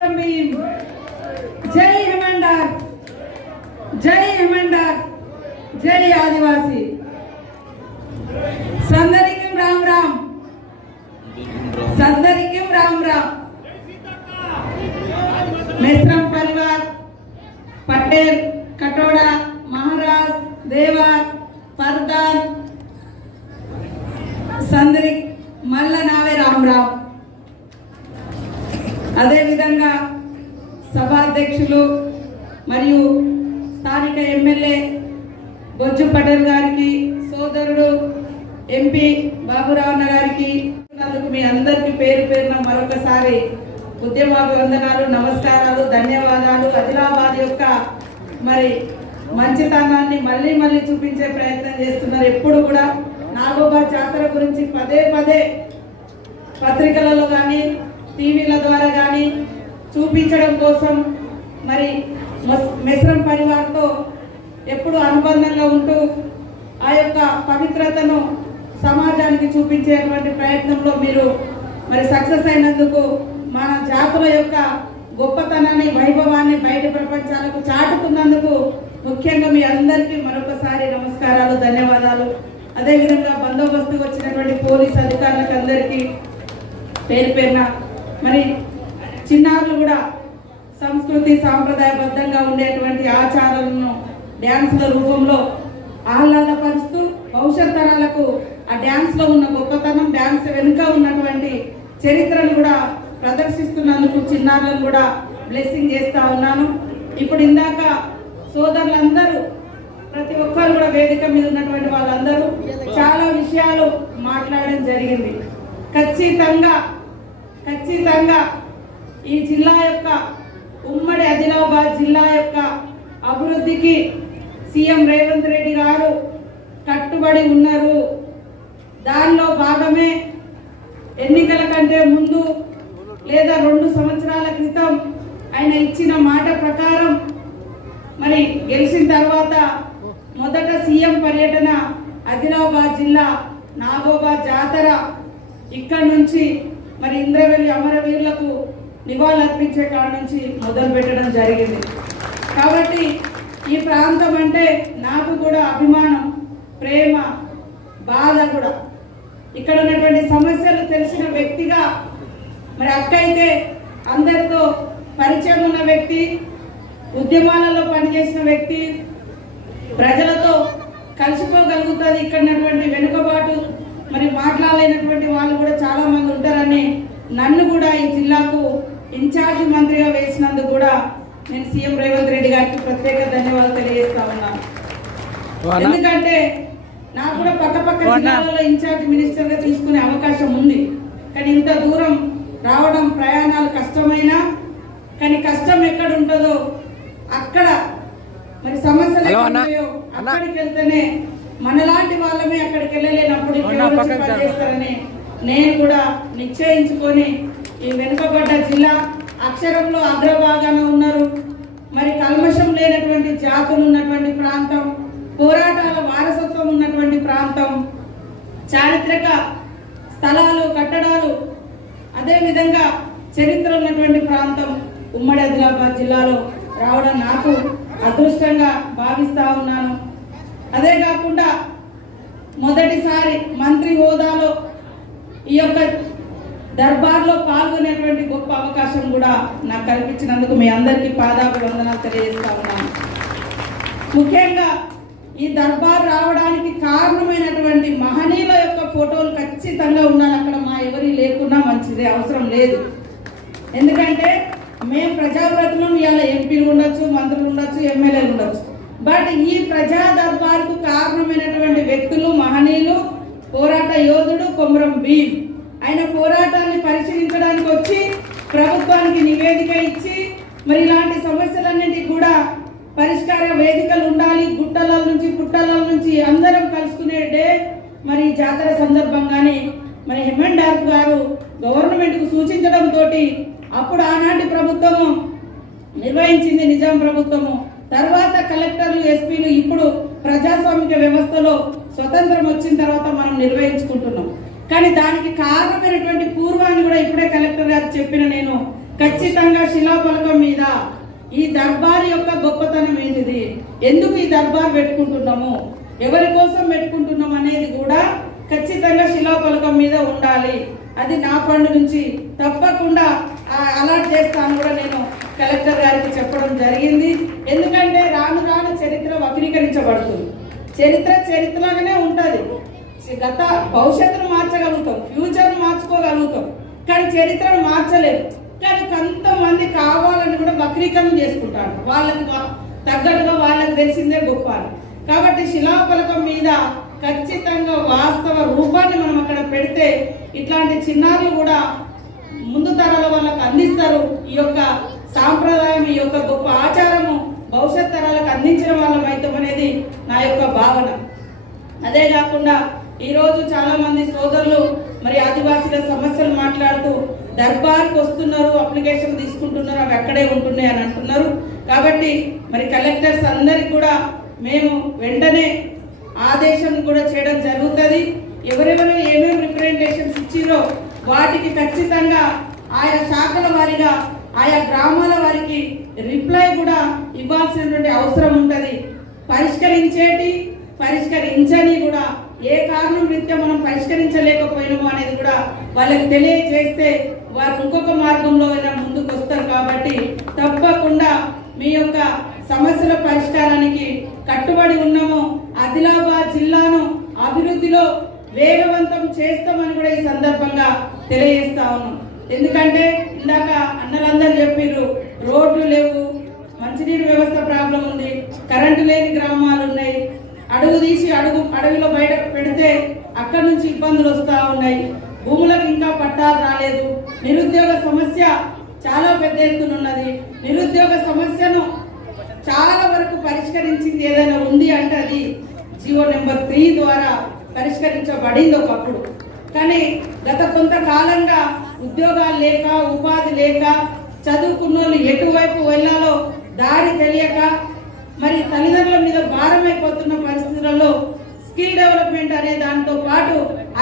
जय हेमंडार, जय हेमंडार, जय आदिवासी। संदरिकिम राम राम, संदरिकिम राम राम। मेश्रम परिवार, पटेल, कटोड़ा, महाराज, देवार, परदान, संदरिक मल्ल नावे राम राम। అదే విధంగా సభాధ్యక్షులు మరియు స్థానిక ఎమ్మెల్యే బొజ్జు పటేల్ గారికి, సోదరుడు ఎంపీ బాబురావు గారికి, మీ అందరికీ పేరు పేరున మరొకసారి ఉద్యమాభివందనాలు, నమస్కారాలు, ధన్యవాదాలు. ఆదిలాబాద్ యొక్క మరి మంచితనాన్ని మళ్ళీ మళ్ళీ చూపించే ప్రయత్నం చేస్తున్నారు. ఎప్పుడు కూడా నాగోబా జాతర గురించి పదే పదే పత్రికలలో కానీ టీవీల ద్వారా కానీ చూపించడం కోసం మరి మెశ్రమ్ పరివార్తో ఎప్పుడు అనుబంధంగా ఉంటూ ఆ యొక్క పవిత్రతను సమాజానికి చూపించేటువంటి ప్రయత్నంలో మీరు మరి సక్సెస్ అయినందుకు, మన జాతుల యొక్క గొప్పతనాన్ని, వైభవాన్ని బయట ప్రపంచాలకు చాటుతున్నందుకు ముఖ్యంగా మీ అందరికీ మరొకసారి నమస్కారాలు, ధన్యవాదాలు. అదేవిధంగా బందోబస్తుకు వచ్చినటువంటి పోలీస్ అధికారులకు అందరికీ పేరు పేరున, మరి చిన్నారులు కూడా సంస్కృతి సాంప్రదాయబద్ధంగా ఉండేటువంటి ఆచారాలను డ్యాన్స్ల రూపంలో ఆహ్లాదపరుస్తూ భవిష్యత్ తరాలకు ఆ డ్యాన్స్లో ఉన్న గొప్పతనం, డ్యాన్స్ వెనుక ఉన్నటువంటి చరిత్రను కూడా ప్రదర్శిస్తున్నందుకు చిన్నారులను కూడా బ్లెస్సింగ్ చేస్తూ ఉన్నాను. ఇప్పుడు ఇందాక సోదరులందరూ, ప్రతి ఒక్కరు కూడా వేదిక మీద ఉన్నటువంటి వాళ్ళందరూ చాలా విషయాలు మాట్లాడడం జరిగింది. ఖచ్చితంగా ఈ జిల్లా యొక్క, ఉమ్మడి ఆదిలాబాద్ జిల్లా యొక్క అభివృద్ధికి సీఎం రేవంత్ రెడ్డి గారు కట్టుబడి ఉన్నారు. దానిలో భాగమే ఎన్నికల కంటే ముందు లేదా 2 సంవత్సరాల క్రితం ఆయన ఇచ్చిన మాట ప్రకారం మరి గెలిచిన తర్వాత మొదట సీఎం పర్యటన ఆదిలాబాద్ జిల్లా నాగోబా జాతర, ఇక్కడ నుంచి మరి ఇంద్రవెల్లి అమరవీరులకు నివాళులర్పించే కాడ నుంచి మొదలు పెట్టడం జరిగింది. కాబట్టి ఈ ప్రాంతం అంటే నాకు కూడా అభిమానం, ప్రేమ, బాధ కూడా. ఇక్కడ ఉన్నటువంటి సమస్యలు తెలిసిన వ్యక్తిగా, మరి అక్క అయితే అందరితో పరిచయం ఉన్న వ్యక్తి, ఉద్యమాలలో పనిచేసిన వ్యక్తి, ప్రజలతో కలిసిపోగలుగుతుంది. ఇక్కడ ఉన్నటువంటి వెనుకబాటు, మరి మాట్లాడలేనటువంటి వాళ్ళు కూడా చాలా మంది ఉంటారని నన్ను కూడా ఈ జిల్లాకు ఇన్ఛార్జ్ మంత్రిగా వేసినందుకు కూడా నేను సీఎం రేవంత్ రెడ్డి గారికి ప్రత్యేక ధన్యవాదాలు తెలియజేస్తా ఉన్నాను. ఎందుకంటే నాకు కూడా పక్క జిల్లాలలో ఇన్ఛార్జ్ మినిస్టర్గా తీసుకునే అవకాశం ఉంది. కానీ ఇంత దూరం రావడం, ప్రయాణాలు కష్టమైనా, కానీ కష్టం ఎక్కడ ఉంటుందో అక్కడ మరి సమస్యలు అక్కడికి వెళ్తేనే మనలాంటి వాళ్ళమే అక్కడికి వెళ్ళలేనప్పుడు పనిచేస్తారని నేను కూడా నిశ్చయించుకొని ఈ వెనుకబడ్డ జిల్లా, అక్షరంలో అగ్రభాగాన ఉన్నారు, మరి కల్మషం లేనటువంటి జాతులు ఉన్నటువంటి ప్రాంతం, పోరాటాల వారసత్వం ఉన్నటువంటి ప్రాంతం, చారిత్రక స్థలాలు, కట్టడాలు, అదేవిధంగా చరిత్ర ఉన్నటువంటి ప్రాంతం ఉమ్మడి ఆదిలాబాద్ జిల్లాలో రావడం నాకు అదృష్టంగా భావిస్తా ఉన్నాను. అదే కాకుండా మొదటిసారి మంత్రి హోదాలో ఈ యొక్క దర్బార్లో పాల్గొనేటువంటి గొప్ప అవకాశం కూడా నాకు కల్పించినందుకు మీ అందరికీ పాదాభివందనాలు తెలియజేస్తా ఉన్నాను. ముఖ్యంగా ఈ దర్బార్ రావడానికి కారణమైనటువంటి మహనీయుల యొక్క ఫోటోలు ఖచ్చితంగా ఉండాలి. అక్కడ మా ఎవరి లేకున్నా మంచిదే, అవసరం లేదు. ఎందుకంటే మేము ప్రజాప్రతినిధులు, ఇవాళ ఎంపీలు ఉండొచ్చు, మంత్రులు ఉండొచ్చు, ఎమ్మెల్యేలు ఉండొచ్చు. బట్ ఈ ప్రజా దర్బార్కు కారణమైనటువంటి వ్యక్తులు, మహనీయులు, పోరాట యోధుడు కొమరం భీమ్. ఆయన పోరాటాన్ని పరిశీలించడానికి వచ్చి ప్రభుత్వానికి నివేదిక ఇచ్చి, మరి ఇలాంటి సమస్యలన్నింటికి కూడా పరిష్కార వేదికలు ఉండాలి, గుట్టల నుంచి పుట్టల నుంచి అందరం కలుసుకునే డే మరి జాతర సందర్భంగానే మరి హెమండార్ఫ్ గారు గవర్నమెంట్కు సూచించడంతో అప్పుడు ఆనాటి ప్రభుత్వము నిర్వహించింది, నిజాం ప్రభుత్వము. తర్వాత కలెక్టర్లు, ఎస్పీలు, ఇప్పుడు ప్రజాస్వామిక వ్యవస్థలో స్వతంత్రం వచ్చిన తర్వాత మనం నిర్వహించుకుంటున్నాం. కానీ దానికి కారణమైనటువంటి పూర్వాన్ని కూడా ఇప్పుడే కలెక్టర్ గారు చెప్పిన నేను ఖచ్చితంగా శిలాఫలకం మీద ఈ దర్బార్ యొక్క గొప్పతనం ఏంటిది, ఎందుకు ఈ దర్బార్ పెట్టుకుంటున్నాము, ఎవరి కోసం పెట్టుకుంటున్నాం అనేది కూడా ఖచ్చితంగా శిలాఫలకం మీద ఉండాలి. అది నా ఫండ్ నుంచి తప్పకుండా అలాట్ చేస్తాను కూడా నేను కలెక్టర్ గారికి చెప్పడం జరిగింది. ఎందుకంటే రాను రాను చరిత్ర వక్రీకరించబడుతుంది. చరిత్రలాగానే ఉంటుంది. గత భవిష్యత్తును మార్చగలుగుతాం, ఫ్యూచర్ను మార్చుకోగలుగుతాం, కానీ చరిత్రను మార్చలేము. కానీ కొంతమంది కావాలని కూడా వక్రీకరణ చేసుకుంటారు, వాళ్ళకి తగ్గట్టుగా వాళ్ళకి తెలిసిందే గొప్ప. కాబట్టి శిలాఫలకం మీద ఖచ్చితంగా వాస్తవ రూపాన్ని మనం అక్కడ పెడితే ఇట్లాంటి చిన్నారులు కూడా ముందు తరాల వాళ్ళకు అందిస్తారు. ఈ యొక్క సాంప్రదాయం, ఈ యొక్క గొప్ప ఆచారము భవిష్యత్ తరాలకు అందించిన వాళ్ళం అవుతాం అనేది నా యొక్క భావన. అదే కాకుండా ఈరోజు చాలా మంది సోదరులు మరి ఆదివాసీల సమస్యలు మాట్లాడుతూ దర్బార్కి వస్తున్నారు, అప్లికేషన్ తీసుకుంటున్నారు, అవి అక్కడే ఉంటున్నాయి అని అంటున్నారు. కాబట్టి మరి కలెక్టర్స్ అందరికి కూడా మేము వెంటనే ఆదేశం కూడా చేయడం జరుగుతుంది. ఎవరెవరు ఏమేమి రిప్రజెంటేషన్స్ ఇచ్చిరో వాటికి ఖచ్చితంగా ఆయా శాఖల వారిగా ఆయా గ్రామాల వారికి రిప్లై కూడా ఇవ్వాల్సినటువంటి అవసరం ఉంటుంది. పరిష్కరించని కూడా ఏ కారణం రీత్యా మనం పరిష్కరించలేకపోయినాము అనేది కూడా వాళ్ళకి తెలియజేస్తే వారు ఇంకొక మార్గంలో ముందుకు వస్తారు. కాబట్టి తప్పకుండా మీ యొక్క సమస్యల పరిష్కారానికి కట్టుబడి ఉన్నాము. ఆదిలాబాద్ జిల్లాను అభివృద్ధిలో వేగవంతం చేస్తామని కూడా ఈ సందర్భంగా తెలియజేస్తా ఉన్నాం. ఎందుకంటే ఇందాక అన్నలందరూ చెప్పారు, రోడ్లు లేవు, మంచినీరు వ్యవస్థ ప్రాబ్లం ఉంది, కరెంటు లేని గ్రామాలు ఉన్నాయి, అడవిలో బయట పెడితే అక్కడి నుంచి ఇబ్బందులు వస్తూ ఉన్నాయి, భూములకు ఇంకా పట్టాలు రాలేదు, నిరుద్యోగ సమస్య చాలా పెద్ద ఎత్తున ఉన్నది. నిరుద్యోగ సమస్యను చాలా వరకు పరిష్కరించింది ఏదైనా ఉంది అంటే అది జీవో నెంబర్ 3 ద్వారా పరిష్కరించబడింది ఒకప్పుడు. కానీ గత కొంతకాలంగా ఉద్యోగాలు లేక, ఉపాధి లేక, చదువుకున్న వాళ్ళు ఎటువైపు వెళ్ళాలో దారి తెలియక మరి తల్లిదండ్రుల మీద భారం అయిపోతున్న పరిస్థితులలో స్కిల్ డెవలప్మెంట్ అనే దాంతో పాటు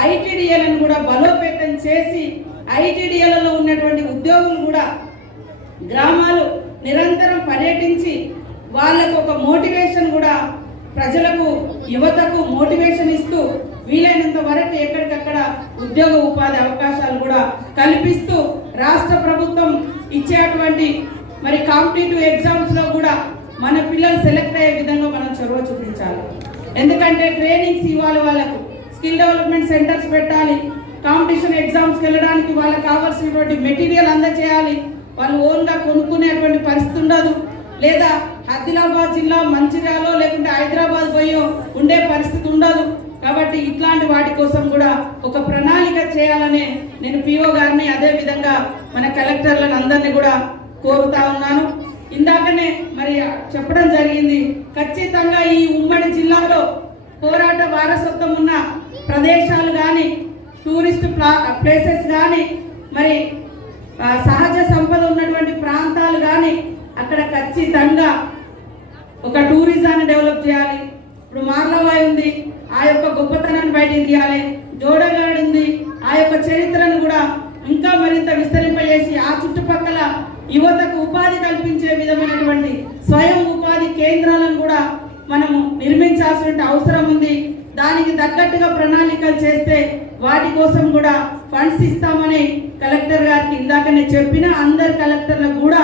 ఐటీడీఏలను కూడా బలోపేతం చేసి ఐటీడీఏలలో ఉన్నటువంటి ఉద్యోగులు కూడా గ్రామాలు నిరంతరం పర్యటించి వాళ్ళకు ఒక మోటివేషన్ కూడా ప్రజలకు, యువతకు మోటివేషన్ ఇస్తూ వీలైనంత వరకు ఎక్కడికక్కడ ఉద్యోగ ఉపాధి అవకాశాలు కూడా కల్పిస్తూ రాష్ట్ర ప్రభుత్వం ఇచ్చేటువంటి మరి కాంపిటేటివ్ ఎగ్జామ్స్ లో కూడా మన పిల్లలు సెలెక్ట్ అయ్యే విధంగా మనం చొరవ చూపించాలి. ఎందుకంటే ట్రైనింగ్స్ ఇవ్వాలి, వాళ్ళకు స్కిల్ డెవలప్మెంట్ సెంటర్స్ పెట్టాలి, కాంపిటీషన్ ఎగ్జామ్స్కి వెళ్ళడానికి వాళ్ళకి కావాల్సినటువంటి మెటీరియల్ అందజేయాలి. వాళ్ళు ఓన్గా కొనుక్కునేటువంటి పరిస్థితి ఉండదు, లేదా ఆదిలాబాద్ జిల్లా మంచిర్యాలలో లేకుంటే హైదరాబాద్ పోయో ఉండే పరిస్థితి ఉండదు. కాబట్టి ఇట్లాంటి వాటి కోసం కూడా ఒక ప్రణాళిక చేయాలనే నేను పిఓ గారిని, అదే విధంగా మన కలెక్టర్లను అందరినీ కూడా కోరుతా ఉన్నాను. ఇందాకనే మరి చెప్పడం జరిగింది, ఖచ్చితంగా ఈ ఉమ్మడి జిల్లాలో పోరాట వారసత్వం ఉన్న ప్రదేశాలు కానీ, టూరిస్ట్ ప్లేసెస్ కానీ, మరి సహజ సంపద ఉన్నటువంటి ప్రాంతాలు కానీ అక్కడ ఖచ్చితంగా ఒక టూరిజాన్ని డెవలప్ చేయాలి. ఇప్పుడు మార్లవాయి ఉంది, ఆ యొక్క గొప్పతనాన్ని బయటికి తీయాలి. జోడగాడు ఉంది, ఆ యొక్క చరిత్రను కూడా ఇంకా మరింత విస్తరింపజేసి ఆ చుట్టుపక్కల యువతకు ఉపాధి కల్పించే విధమైనటువంటి స్వయం ఉపాధి కేంద్రాలను కూడా మనము నిర్మించాల్సిన అవసరం ఉంది. దానికి తగ్గట్టుగా ప్రణాళికలు చేస్తే వాటి కోసం కూడా ఫండ్స్ ఇస్తామని కలెక్టర్ గారికి ఇందాకనే చెప్పిన అందరు కలెక్టర్లకు కూడా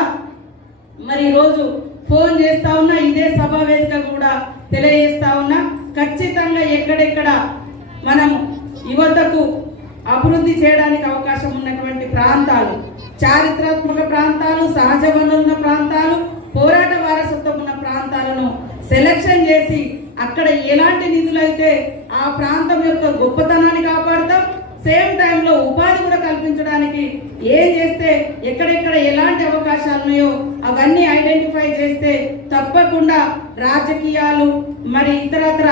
మరి ఈరోజు ఫోన్ చేస్తా ఉన్నా, ఇదే సభా వేదిక కూడా తెలియజేస్తా ఉన్నా. ఖచ్చితంగా ఎక్కడెక్కడ మనము యువతకు అభివృద్ధి చేయడానికి అవకాశం ఉన్నటువంటి ప్రాంతాలు, చారిత్రాత్మక ప్రాంతాలు, సహజ వనరుల ప్రాంతాలు, పోరాట వారసత్వం ఉన్న ప్రాంతాలను సెలెక్షన్ చేసి అక్కడ ఎలాంటి నిధులు అయితే ఆ ప్రాంతం యొక్క గొప్పతనాన్ని కాపాడుతాం, సేమ్ టైంలో ఉపాధి కూడా కల్పించడానికి ఏం చేస్తే ఎక్కడెక్కడ ఎలాంటి అవకాశాలు ఉన్నాయో అవన్నీ ఐడెంటిఫై చేస్తే తప్పకుండా రాజకీయాలు మరి ఇతరత్ర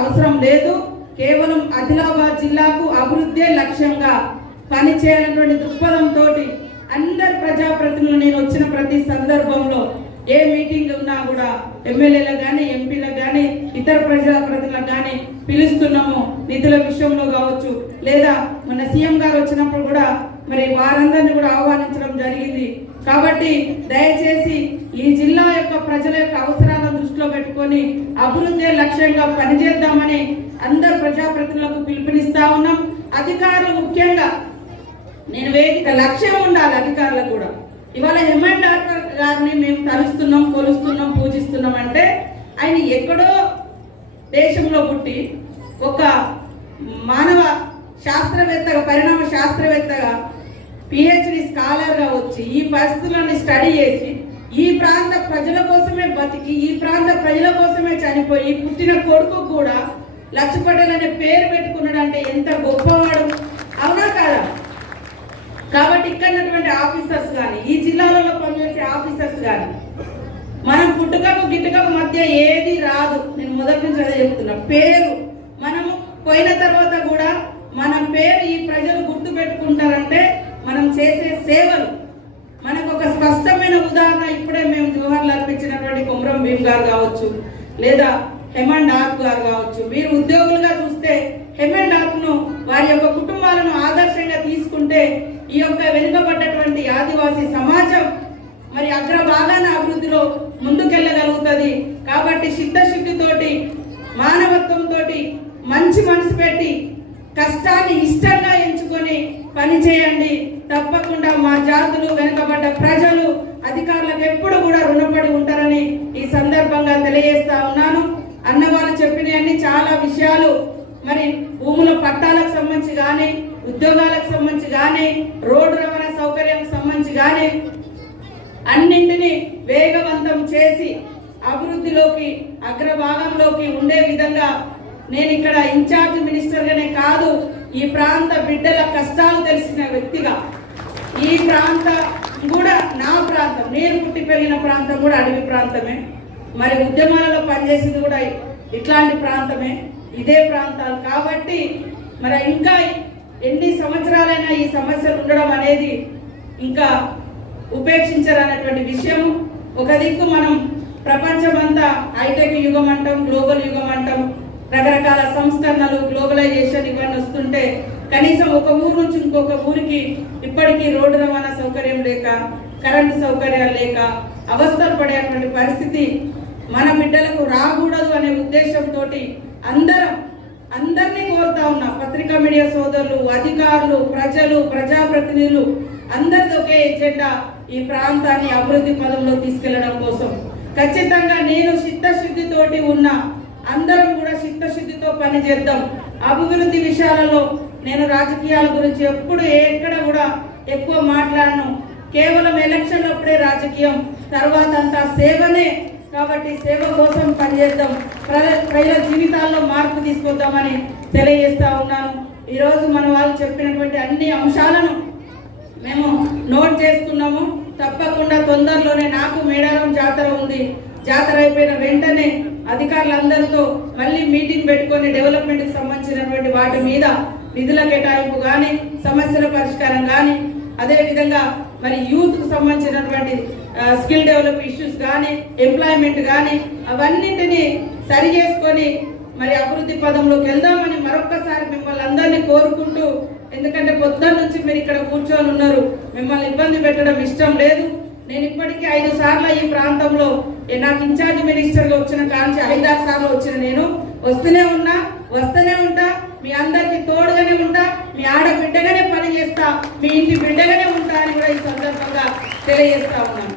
అవసరం లేదు. కేవలం ఆదిలాబాద్ జిల్లాకు అభివృద్ధే లక్ష్యంగా పనిచేయాలన్నటువంటి దృక్పథంతో అందరు ప్రజాప్రతినిధులు నేను వచ్చిన ప్రతి సందర్భంలో ఏ మీటింగ్ ఉన్నా కూడా ఎమ్మెల్యేలకు కానీ, ఎంపీలకు కానీ, ఇతర ప్రజాప్రతినిధులకు కానీ పిలుస్తున్నాము. నిధుల విషయంలో కావచ్చు, లేదా మన సీఎం గారు వచ్చినప్పుడు కూడా మరి వారందరినీ కూడా ఆహ్వానించడం జరిగింది. కాబట్టి దయచేసి ఈ జిల్లా యొక్క ప్రజల యొక్క అవసరాలను దృష్టిలో పెట్టుకొని అభివృద్ధి లక్ష్యంగా పనిచేద్దామని అందరు ప్రజాప్రతినిధులకు పిలుపునిస్తా ఉన్నాం. అధికారులు ముఖ్యంగా నేను వేదిక లక్ష్యం ఉండాలి అధికారులకు కూడా. ఇవాళ డాక్టర్ గారిని మేము తలుస్తున్నాం, కొలుస్తున్నాం, పూజిస్తున్నాం అంటే ఆయన ఎక్కడో దేశంలో పుట్టి ఒక మానవ శాస్త్రవేత్తగా, పరిణామ శాస్త్రవేత్తగా, పిహెచ్డి స్కాలర్గా వచ్చి ఈ పరిస్థితులను స్టడీ చేసి ఈ ప్రాంత ప్రజల కోసమే బతికి ఈ ప్రాంత ప్రజల కోసమే చనిపోయి పుట్టిన కొడుకు కూడా లక్ష పటేల్ అనే పేరు పెట్టుకున్నాడు అంటే ఎంత గొప్పవాడు, అవునా కాదా? కాబట్టి ఇక్కడ ఆఫీసర్స్ కానీ ఈ జిల్లాలలో పనిచేసే ఆఫీసర్స్ కానీ మనం పుట్టుకకు గిట్టుకకు మధ్య ఏది రాదు. నేను మొదటి నుంచి అదే చెప్తున్నా. పేరు మనము పోయిన తర్వాత కూడా మన పేరు ఈ ప్రజలు గుర్తు పెట్టుకుంటారంటే మనం చేసే సేవలు. మనకు ఒక స్పష్టమైన ఉదాహరణ ఇప్పుడే మేము జోహార్లు అర్పించినటువంటి కొమరం భీమ్ గారు కావచ్చు, లేదా డాక్ గారు కావచ్చు. మీరు ఉద్యోగులుగా చూస్తే డాక్ను వారి యొక్క కుటుంబాలను ఆదర్శంగా తీసుకుంటే ఈ యొక్క వెనుకబడ్డటువంటి ఆదివాసీ సమాజం మరి అగ్రభాగాన అభివృద్ధిలో ముందుకెళ్ళగలుగుతుంది. కాబట్టి చిత్తశుద్ధితోటి, మానవత్వంతో, మంచి మనసు పెట్టి, కష్టాన్ని ఇష్టంగా ఎంచుకొని పని చేయండి. తప్పకుండా మా జాతులు, వెనుకబడ్డ ప్రజలు అధికారులకు ఎప్పుడు కూడా రుణపడి ఉంటారని ఈ సందర్భంగా తెలియజేస్తా ఉన్నాను. అన్నవాళ్ళు చెప్పినవన్నీ చాలా విషయాలు మరి భూముల పట్టాలకు సంబంధించి కానీ, ఉద్యోగాలకు సంబంధించి కానీ, రోడ్డు రవాణా సౌకర్యానికి సంబంధించి కానీ అన్నింటినీ వేగవంతం చేసి అభివృద్ధిలోకి, అగ్రభాగంలోకి ఉండే విధంగా నేను ఇక్కడ ఇన్ఛార్జ్ మినిస్టర్గానే కాదు, ఈ ప్రాంత బిడ్డల కష్టాలు తెలిసిన వ్యక్తిగా, ఈ ప్రాంతం కూడా నా ప్రాంతం, నేను పుట్టి పెరిగిన ప్రాంతం కూడా అడవి ప్రాంతమే, మరి ఉద్యమాలలో పనిచేసింది కూడా ఇట్లాంటి ప్రాంతమే, ఇదే ప్రాంతాలు. కాబట్టి మరి ఇంకా ఎన్ని సంవత్సరాలైనా ఈ సమస్యలు ఉండడం అనేది ఇంకా ఉపేక్షించారనేటువంటి విషయం. ఒక దిక్కు మనం ప్రపంచమంతా హైటెక్ యుగం అంటాం, గ్లోబల్ యుగం అంటాం, రకరకాల సంస్కరణలు, గ్లోబలైజేషన్ ఇవన్నీ వస్తుంటే కనీసం ఒక ఊరు నుంచి ఇంకొక ఊరికి ఇప్పటికీ రోడ్డు రవాణా సౌకర్యం లేక, కరెంటు సౌకర్యాలు లేక అవస్థలు పడేటువంటి పరిస్థితి మన బిడ్డలకు రాకూడదు అనే ఉద్దేశంతో అందరినీ కోరుతా ఉన్నా. పత్రికా మీడియా సోదరులు, అధికారులు, ప్రజలు, ప్రజాప్రతినిధులు అందరిది ఒకే ఎజెండా, ఈ ప్రాంతాన్ని అభివృద్ధి పదంలో తీసుకెళ్లడం కోసం. ఖచ్చితంగా నేను చిత్తశుద్ధితోటి ఉన్నా, అందరం కూడా చిత్తశుద్ధితో పనిచేద్దాం. అభివృద్ధి విషయాలలో నేను రాజకీయాల గురించి ఎప్పుడు ఎక్కడ కూడా ఎక్కువ మాట్లాడను. కేవలం ఎలక్షన్ అప్పుడే రాజకీయం, తర్వాత అంతా సేవనే. కాబట్టి సేవ కోసం పనిచేద్దాం, ప్రజల జీవితాల్లో మార్పు తీసుకొద్దామని తెలియజేస్తా ఉన్నాను. ఈరోజు మన వాళ్ళు చెప్పినటువంటి అన్ని అంశాలను మేము నోట్ చేసుకున్నాము. తప్పకుండా తొందరలోనే నాకు మేడారం జాతర ఉంది, జాతర అయిపోయిన వెంటనే అధికారులందరితో మళ్ళీ మీటింగ్ పెట్టుకొని డెవలప్మెంట్కి సంబంధించినటువంటి వాటి మీద నిధుల కేటాయింపు కానీ, సమస్యల పరిష్కారం కానీ, అదేవిధంగా మరి యూత్కు సంబంధించినటువంటి స్కిల్ డెవలప్ ఇష్యూస్ కానీ, ఎంప్లాయ్మెంట్ కానీ అవన్నింటినీ సరి చేసుకొని మరి అభివృద్ధి పదంలోకి వెళ్దామని మరొక్కసారి మిమ్మల్ని అందరినీ కోరుకుంటూ, ఎందుకంటే పొద్దున్న నుంచి మీరు ఇక్కడ కూర్చొని ఉన్నారు, మిమ్మల్ని ఇబ్బంది పెట్టడం ఇష్టం లేదు. నేను ఇప్పటికీ 5 సార్లు ఈ ప్రాంతంలో నాకు ఇన్ఛార్జ్ మినిస్టర్గా వచ్చిన కాంచి 5-6 సార్లు వచ్చిన నేను వస్తూనే ఉంటా. మీ అందరికి తోడుగానే ఉంటా, మీ ఆడబిడ్డగానే పని చేస్తా, మీ ఇంటి బిడ్డగానే ఉంటా అని కూడా ఈ సందర్భంగా తెలియజేస్తా ఉన్నాను.